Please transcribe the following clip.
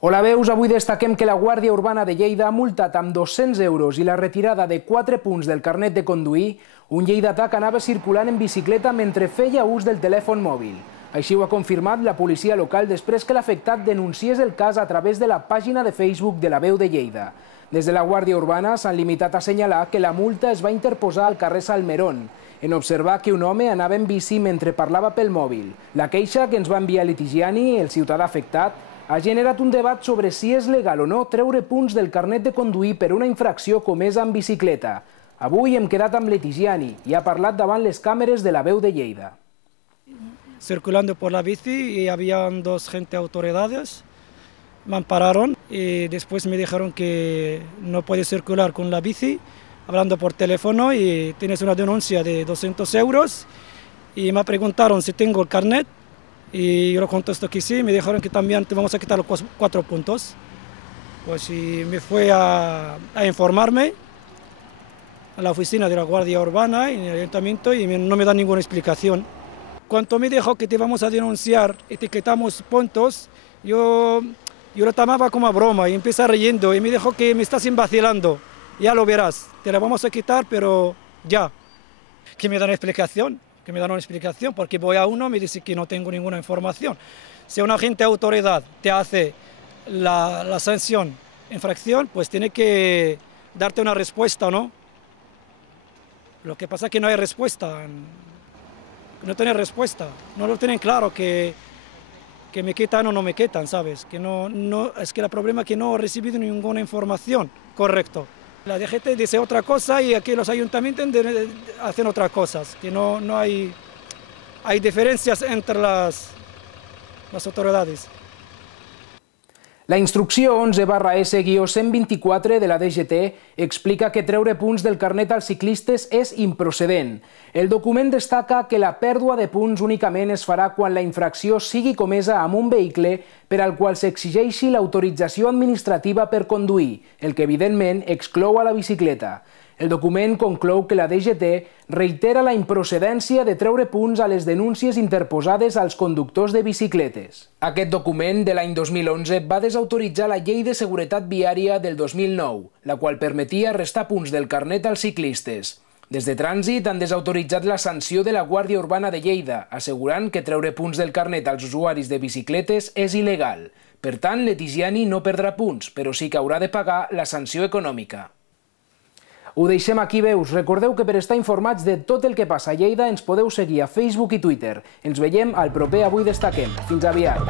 Hola, veus, avui destaquem que la Guàrdia Urbana de Lleida ha multat amb 200 euros i la retirada de 4 punts del carnet de conduir un lleidatà que anava circulant en bicicleta mentre feia ús del telèfon mòbil. Així ho ha confirmat la policia local després que l'afectat denunciés el cas a través de la pàgina de Facebook de la Veu de Lleida. Des de la Guàrdia Urbana s'han limitat a assenyalar que la multa es va interposar al carrer Salmerón, en observar que un home anava en bici mentre parlava pel mòbil. La queixa que ens va enviar Litigiani, el ciutadà afectat, ha generat un debat sobre si és legal o no treure punts del carnet de conduir per una infracció comesa en bicicleta. Avui hem quedat amb Litigiani i ha parlat davant les càmeres de la Veu de Lleida. Circulando por la bici y habían dos autoridades, me ampararon y después me dijeron que no puedes circular con la bici hablando por teléfono y tienes una denuncia de 200 euros y me preguntaron si tengo el carnet y yo le contesto que sí, me dijeron que también te vamos a quitar los 4 puntos. Pues y me fui a informarme a la oficina de la Guardia Urbana en el ayuntamiento y no me dan ninguna explicación. Cuando me dijo que te vamos a denunciar, etiquetamos puntos, yo lo tomaba como broma y empecé riendo y me dijo que me estás vacilando, ya lo verás, te la vamos a quitar, pero ya. Que me dan explicación, porque voy a uno y me dice que no tengo ninguna información. Si un agente de autoridad te hace la sanción, infracción, pues tiene que darte una respuesta, ¿no? Lo que pasa es que no hay respuesta. No tiene respuesta, no lo tienen claro que me quitan o no me quitan, ¿sabes? Que es que el problema es que no he recibido ninguna información correcta. La DGT dice otra cosa y aquí los ayuntamientos hacen otras cosas, que no hay diferencias entre las autoridades. La instrucció 11/S-124 de la DGT explica que treure punts del carnet als ciclistes és improcedent. El document destaca que la pèrdua de punts únicament es farà quan la infracció sigui comesa amb un vehicle per al qual s'exigeixi l'autorització administrativa per conduir, el que evidentment exclou a la bicicleta. El document conclou que la DGT reitera la improcedència de treure punts a les denúncies interposades als conductors de bicicletes. Aquest document de l'any 2011 va desautoritzar la Llei de Seguretat Viària del 2009, la qual permetia restar punts del carnet als ciclistes. Des de Trànsit han desautoritzat la sanció de la Guàrdia Urbana de Lleida, assegurant que treure punts del carnet als usuaris de bicicletes és il·legal. Per tant, Litigiani no perdrà punts, però sí que haurà de pagar la sanció econòmica. Ho deixem aquí, veus. Recordeu que per estar informats de tot el que passa a Lleida ens podeu seguir a Facebook i Twitter. Ens veiem al proper Avui Destaquem. Fins aviat.